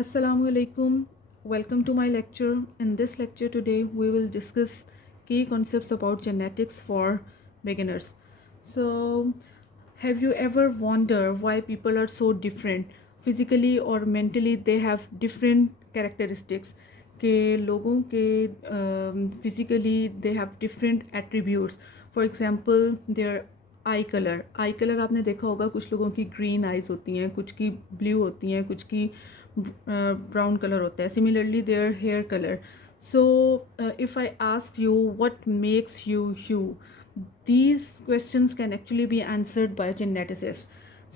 Assalamu alaikum. Welcome to my lecture. In this lecture today, we will discuss key concepts about genetics for beginners. So, have you ever wondered why people are so different? Physically or mentally, they have different characteristics. कि लोगों के physically they have different attributes. For example, their I colour आपने देखा होगा, कुछ लोगों की green eyes होती हैं, कुछ की ब्लू होती हैं, कुछ की ब्राउन कलर होता है. Similarly their hair colour. So if I ask you what makes you you, these questions can actually be answered by geneticists.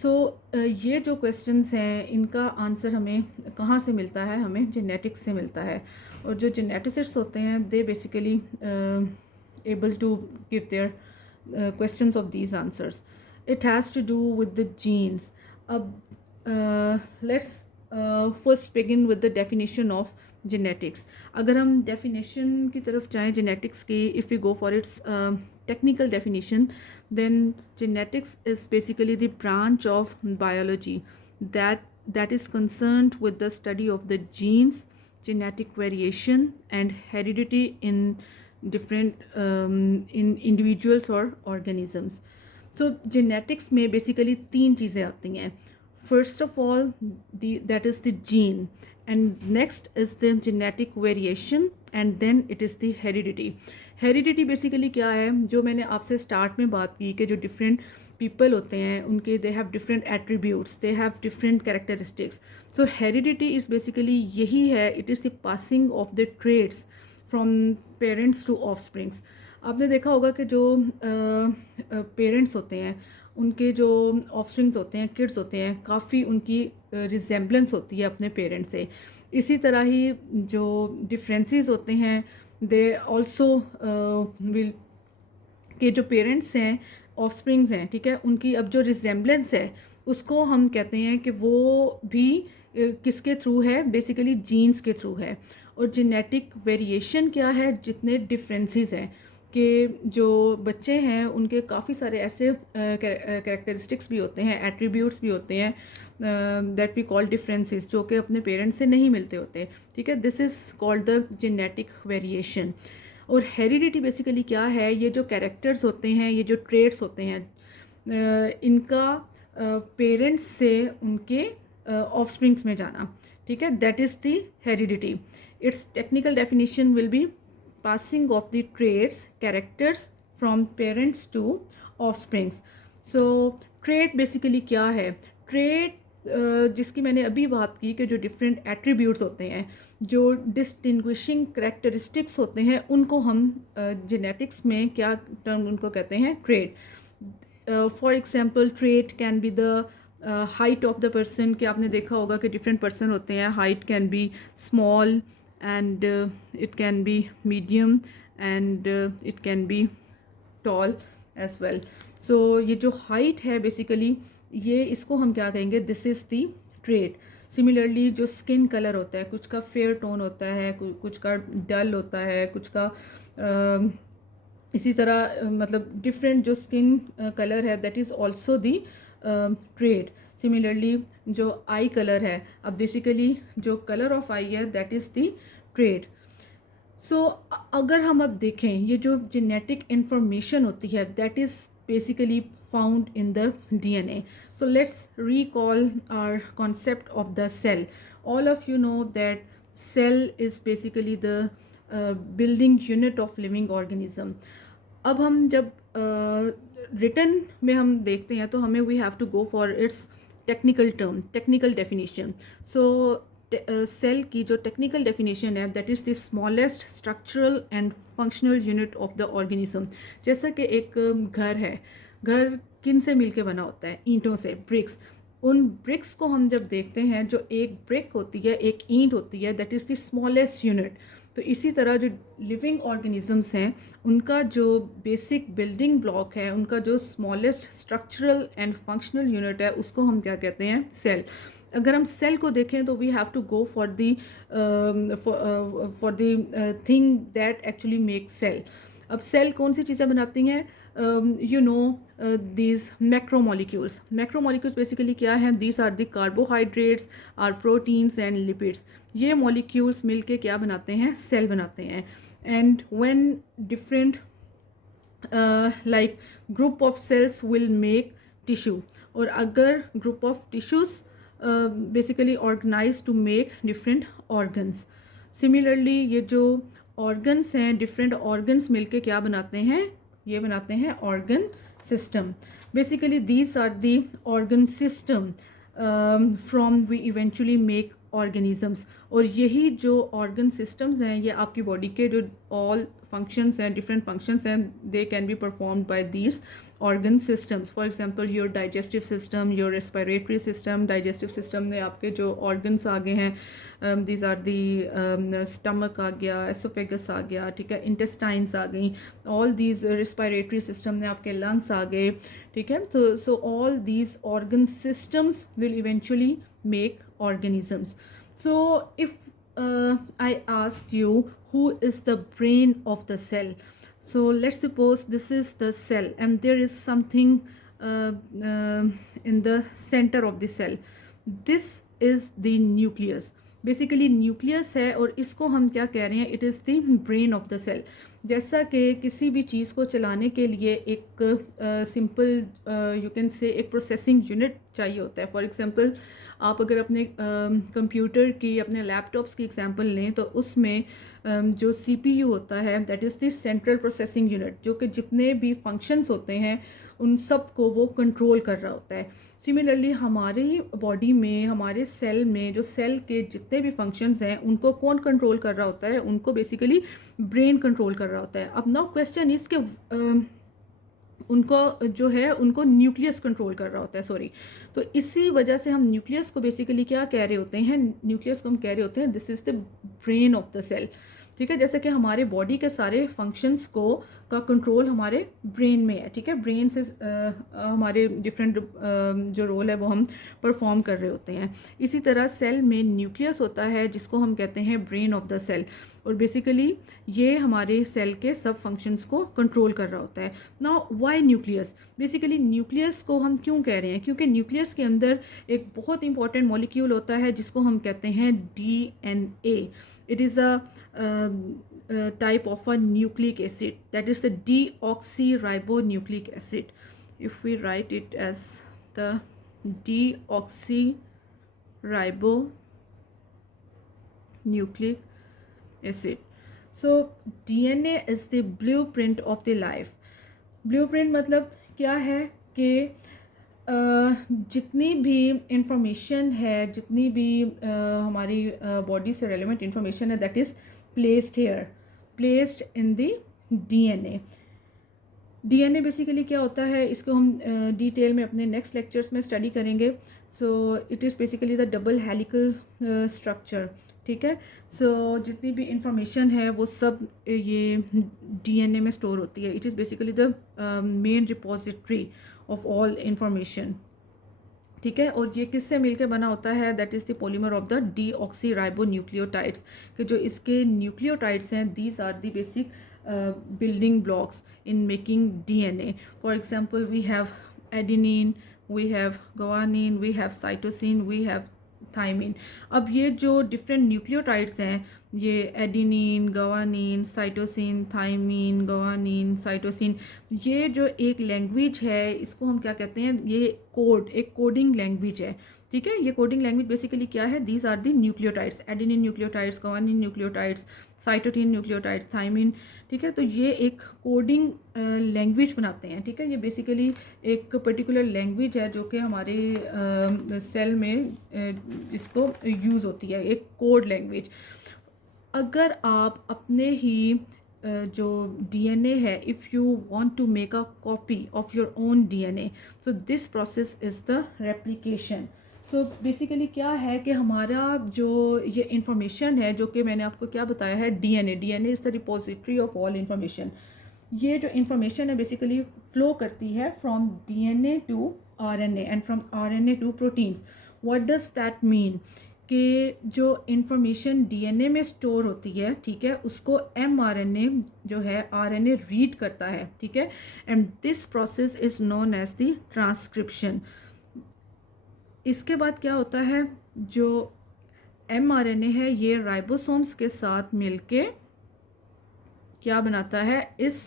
सो ये जो क्वेश्चंस हैं इनका आंसर हमें कहाँ से मिलता है? हमें जेनेटिक्स से मिलता है. और जो जेनेटिसिस्ट होते हैं they basically able to give their questions of these answers. It has to do with the genes. Let's first begin with the definition of genetics. अगर हम definition की तरफ जाएं genetics की, if we go for its technical definition, then genetics is basically the branch of biology that is concerned with the study of the genes, genetic variation and heredity in different in individuals or organisms. So genetics में basically तीन चीज़ें आती हैं. First of all, that is the gene, and next is the genetic variation, and then it is the heredity. Heredity basically क्या है? जो मैंने आपसे स्टार्ट में बात की कि जो डिफरेंट पीपल होते हैं उनके they have different attributes, they have different characteristics. So heredity is basically यही है, it is the passing of the traits from parents to offsprings. आपने देखा होगा कि जो पेरेंट्स होते हैं उनके जो ऑफस्प्रिंग्स होते हैं, किड्स होते हैं, काफ़ी उनकी रिजेम्बलेंस होती है अपने पेरेंट्स से. इसी तरह ही जो डिफरेंसेस होते हैं दे ऑल्सो विल के जो पेरेंट्स हैं ऑफस्प्रिंग्स हैं, ठीक है, उनकी अब जो रिजेम्बलेंस है उसको हम कहते हैं कि वो भी किसके थ्रू है? बेसिकली जीन्स के थ्रू है. और जेनेटिक वेरिएशन क्या है? जितने डिफरेंसेस हैं कि जो बच्चे हैं उनके काफ़ी सारे ऐसे कैरेक्टरिस्टिक्स भी होते हैं, एट्रीब्यूट्स भी होते हैं दैट वी कॉल डिफरेंसेस, जो कि अपने पेरेंट्स से नहीं मिलते होते. ठीक है, this is called the genetic variation. और हेरिडिटी बेसिकली क्या है? ये जो कैरेक्टर्स होते हैं, ये जो ट्रेट्स होते हैं, इनका पेरेंट्स से उनके ऑफस्प्रिंग्स में जाना. ठीक है, that is the heredity. It's technical definition will be passing of the traits, characters from parents to offsprings. So trait basically क्या है? trait जिसकी मैंने अभी बात की कि जो डिफरेंट एट्रीब्यूट्स होते हैं, जो डिस्टिंग्विशिंग करेक्टरिस्टिक्स होते हैं, उनको हम जेनेटिक्स में क्या टर्म उनको कहते हैं? Trait. For example trait can be the height of the person. कि आपने देखा होगा कि डिफरेंट पर्सन होते हैं, height can be small and it can be medium and it can be tall as well. So ये जो height है basically ये इसको हम क्या कहेंगे? This is the trait. Similarly जो skin color होता है, कुछ का fair tone होता है, कुछ का dull होता है, कुछ का इसी तरह मतलब different जो skin color है that is also the trait. Similarly जो आई कलर है, अब बेसिकली जो कलर ऑफ आई है दैट इज़ द ट्रेट. सो अगर हम अब देखें ये जो जेनेटिक इंफॉर्मेशन होती है that is basically found in the DNA. So let's recall our concept of the cell. All of you know that cell is basically the building unit of living organism. अब हम जब written में हम देखते हैं तो हमें we have to go for its technical term, technical definition. So cell की जो टेक्निकल डेफिनेशन है that is the smallest structural and functional unit of the organism. जैसा कि एक घर है, घर किन से मिलके बना होता है? ईंटों से, ब्रिक्स. उन ब्रिक्स को हम जब देखते हैं, जो एक ब्रिक होती है, एक ईंट होती है, that is the smallest unit. तो इसी तरह जो लिविंग ऑर्गेनिजम्स हैं उनका जो बेसिक बिल्डिंग ब्लॉक है, उनका जो smallest structural and functional unit है, उसको हम क्या कहते हैं? सेल. अगर हम सेल को देखें तो we have to go for the thing that actually make cell. अब सेल कौन सी चीज़ें बनाती हैं? you know these macromolecules. Macromolecules basically क्या हैं? These are the carbohydrates, are proteins and lipids. ये molecules मिलके क्या बनाते हैं? सेल बनाते हैं. And when different like group of cells will make tissue, और अगर group of tissues basically organized to make different organs. Similarly ये जो organs हैं, different organs मिलके क्या बनाते हैं? ये बनाते हैं organ system. Basically these are the organ system from we eventually make organisms. और यही जो organ systems हैं ये आपकी body के जो all functions हैं, different functions हैं, they can be performed by these organ systems. For example your digestive system, your respiratory system. Digestive system में आपके जो organs आ गए हैं, these are the stomach आ गया, esophagus आ गया, ठीक है, intestines आ गई, all these respiratory system में आपके lungs आ गए, ठीक है. So all these organ systems will eventually make organisms. So if I asked you who is the brain of the cell, so let's suppose this is the cell and there is something in the center of the cell. This is the nucleus. Basically nucleus है और इसको हम क्या कह रहे हैं? It is the brain of the cell. जैसा कि किसी भी चीज़ को चलाने के लिए एक सिंपल यू कैन से एक प्रोसेसिंग यूनिट चाहिए होता है. फॉर एग्जांपल आप अगर अपने कंप्यूटर की, अपने लैपटॉप्स की एग्जांपल लें तो उसमें जो CPU होता है that is the central processing unit, जो कि जितने भी फंक्शंस होते हैं उन सब को वो कंट्रोल कर रहा होता है. सिमिलरली हमारी बॉडी में, हमारे सेल में जो सेल के जितने भी फंक्शंस हैं उनको कौन कंट्रोल कर रहा होता है? उनको बेसिकली ब्रेन कंट्रोल कर रहा होता है. अब नाउ क्वेश्चन इज के उनको जो है उनको न्यूक्लियस कंट्रोल कर रहा होता है, सॉरी. तो इसी वजह से हम न्यूक्लियस को बेसिकली क्या कह रहे होते हैं? न्यूक्लियस को हम कह रहे होते हैं this is the brain of the cell. ठीक है, जैसे कि हमारे बॉडी के सारे फंक्शंस को का कंट्रोल हमारे ब्रेन में है. ठीक है, ब्रेन से हमारे डिफरेंट जो रोल है वो हम परफॉर्म कर रहे होते हैं. इसी तरह सेल में न्यूक्लियस होता है जिसको हम कहते हैं ब्रेन ऑफ द सेल, और बेसिकली ये हमारे सेल के सब फंक्शंस को कंट्रोल कर रहा होता है. Now why nucleus? Basically nucleus को हम क्यों कह रहे हैं? क्योंकि न्यूक्लियस के अंदर एक बहुत इंपॉर्टेंट मॉलिक्यूल होता है जिसको हम कहते हैं DNA. It is a type of a nucleic acid, that is the deoxyribonucleic acid. If we write it as the deoxyribonucleic acid. So DNA is the blueprint of the life. Blueprint मतलब क्या है कि जितनी भी information है, जितनी भी हमारी बॉडी से रेलेवेंट इंफॉर्मेशन है that is placed here, placed in the DNA. DNA basically क्या होता है इसको हम डिटेल में अपने नेक्स्ट लेक्चर्स में स्टडी करेंगे. So it is basically the double helical structure. ठीक है, सो जितनी भी इंफॉर्मेशन है वो सब ये DNA में स्टोर होती है. It is basically the main repository of all information. ठीक है, और ये किससे मिलकर बना होता है? That is the polymer of the deoxyribonucleotides, कि जो इसके न्यूक्लियोटाइड्स हैं these are the basic building blocks in making DNA. For example, we have adenine, we have guanine, we have cytosine, we have thymine. अब ये जो different nucleotides हैं, ये adenine, guanine, cytosine, thymine, guanine, cytosine, ये जो एक language है इसको हम क्या कहते हैं? ये कोड, एक कोडिंग लैंग्वेज है. ठीक है, ये कोडिंग लैंग्वेज बेसिकली क्या है? These are the nucleotides, adenine nucleotides, guanine nucleotides, cytosine nucleotides, thymine. ठीक है, तो ये एक कोडिंग लैंग्वेज बनाते हैं. ठीक है, ये बेसिकली एक पर्टिकुलर लैंग्वेज है जो कि हमारे सेल में इसको यूज़ होती है, एक कोड लैंग्वेज. अगर आप अपने ही जो DNA है, if you want to make a copy of your own DNA, so this process is the replication. So basically क्या है कि हमारा जो ये इंफॉर्मेशन है, जो कि मैंने आपको क्या बताया है, DNA is the repository of all information. ये जो इंफॉर्मेशन है बेसिकली फ्लो करती है from DNA to RNA and फ्रॉम RNA to proteins. What does that mean? कि जो इंफॉर्मेशन डीएनए में स्टोर होती है, ठीक है, उसको एमआरएनए जो है आरएनए रीड करता है, ठीक है, and this process is known as the transcription. इसके बाद क्या होता है, जो एमआरएनए है ये राइबोसोम्स के साथ मिलके क्या बनाता है, इस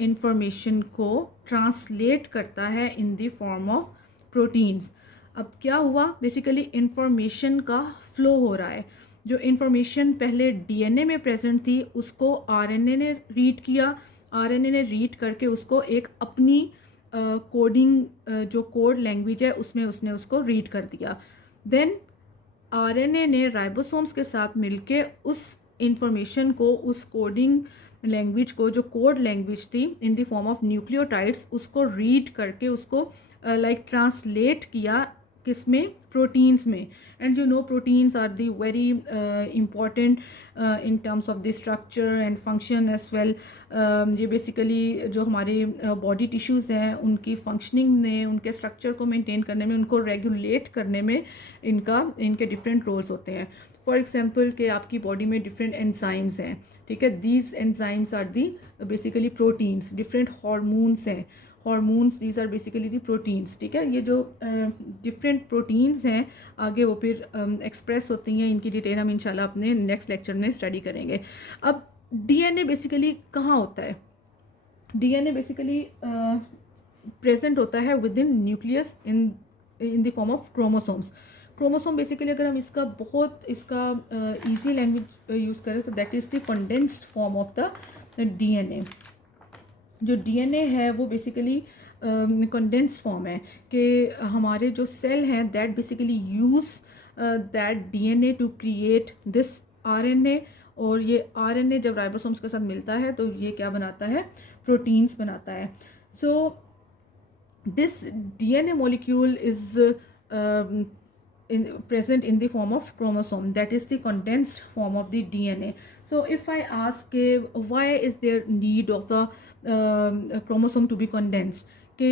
इंफॉर्मेशन को ट्रांसलेट करता है इन द फॉर्म ऑफ प्रोटीन्स। अब क्या हुआ, बेसिकली इंफॉर्मेशन का फ्लो हो रहा है। जो इंफॉर्मेशन पहले डीएनए में प्रेजेंट थी उसको आरएनए ने रीड किया, आरएनए ने रीड करके उसको एक अपनी कोडिंग जो कोड लैंग्वेज है उसमें उसने उसको रीड कर दिया। देन आरएनए ने राइबोसोम्स के साथ मिलके उस इंफॉर्मेशन को, उस कोडिंग लैंग्वेज को, जो कोड लैंग्वेज थी in the form of nucleotides, उसको रीड करके उसको लाइक ट्रांसलेट किया किसमें, प्रोटीन्स में। And you know proteins are the very important in terms of the structure and function as well. ये बेसिकली जो हमारे बॉडी टिश्यूज़ हैं उनकी फंक्शनिंग में, उनके स्ट्रक्चर को मेंटेन करने में, उनको रेगुलेट करने में इनके डिफरेंट रोल्स होते हैं। फॉर एग्जांपल कि आपकी बॉडी में डिफरेंट एंजाइम्स हैं, ठीक है, these enzymes are the basically proteins. Different hormones हैं, hormones, these are basically the proteins, ठीक है। ये जो डिफरेंट प्रोटीन्स हैं आगे वो फिर एक्सप्रेस होती हैं, इनकी डिटेल हम इंशाल्लाह अपने नेक्स्ट लेक्चर में स्टडी करेंगे। अब डीएनए बेसिकली कहाँ होता है, डीएनए बेसिकली प्रेजेंट होता है with in nucleus in the form of chromosomes. Chromosome basically अगर हम इसका बहुत इसका ईजी लैंग्वेज यूज़ करें तो that is the condensed form of the DNA. जो डीएनए है वो बेसिकली कंडेंस्ड फॉर्म है कि हमारे जो सेल हैं that basically use that DNA to create this RNA, और ये आरएनए जब राइबोसोम्स के साथ मिलता है तो ये क्या बनाता है, प्रोटीन्स बनाता है। So this DNA molecule is present in the form of chromosome, that is the condensed form of the DNA. So if I ask why is there need of the chromosome to be condensed, कि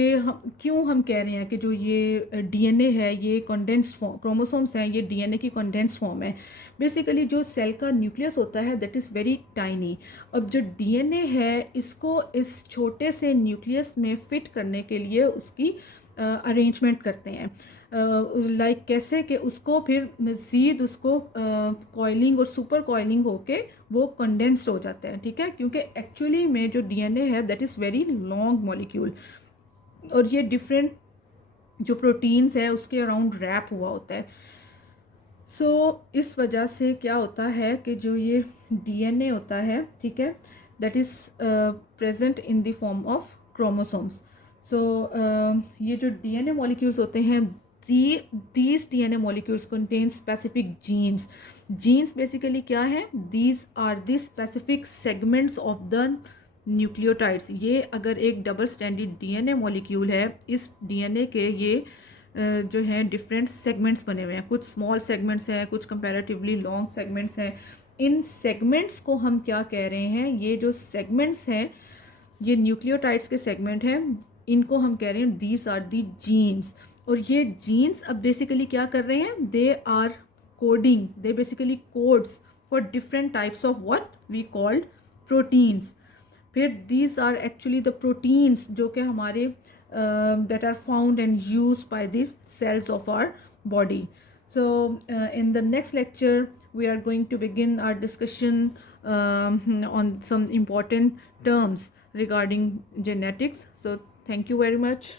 क्यों हम कह रहे हैं कि जो ये DNA है ये कंडेंस्ड फॉर्म, क्रोमोसोम्स हैं ये डीएनए की कंडेंस्ड फॉर्म है। बेसिकली जो सेल का न्यूक्लियस होता है दैट इज़ वेरी टाइनी। अब जो डीएनए है इसको इस छोटे से न्यूक्लियस में फिट करने के लिए उसकी अरेंजमेंट करते हैं, लाइक कैसे कि उसको फिर मज़ीद उसको कॉइलिंग और सुपर कॉइलिंग होके वो कंडेंस्ड हो जाते हैं, ठीक है, क्योंकि एक्चुअली में जो डीएनए है that is very long molecule, और ये डिफरेंट जो प्रोटीन्स है उसके अराउंड रैप हुआ होता है। सो इस वजह से क्या होता है कि जो ये डीएनए होता है, ठीक है, that is present in the form of chromosomes. So ये जो डीएनए मॉलिक्यूल्स होते हैं, these DNA molecules contain specific genes. Genes basically क्या है, these are the specific segments of the nucleotides. ये अगर एक डबल स्टैंडर्ड डीएनए मॉलिक्यूल है, इस डीएनए के ये जो हैं डिफरेंट सेगमेंट्स बने हुए हैं, कुछ स्मॉल सेगमेंट्स हैं, कुछ कंपैरेटिवली लॉन्ग सेगमेंट्स हैं। इन सेगमेंट्स को हम क्या कह रहे हैं, ये जो सेगमेंट्स हैं ये न्यूक्लियोटाइड्स के सेगमेंट हैं, इनको हम कह रहे हैं दीज आर दी जीन्स। और ये जीन्स अब बेसिकली क्या कर रहे हैं, they are coding, they basically codes for different types of what we called proteins. फिर these are actually the proteins जो कि हमारे that are found and used by the cells of our body. So in the next lecture we are going to begin our discussion on some important terms regarding genetics. So thank you very much.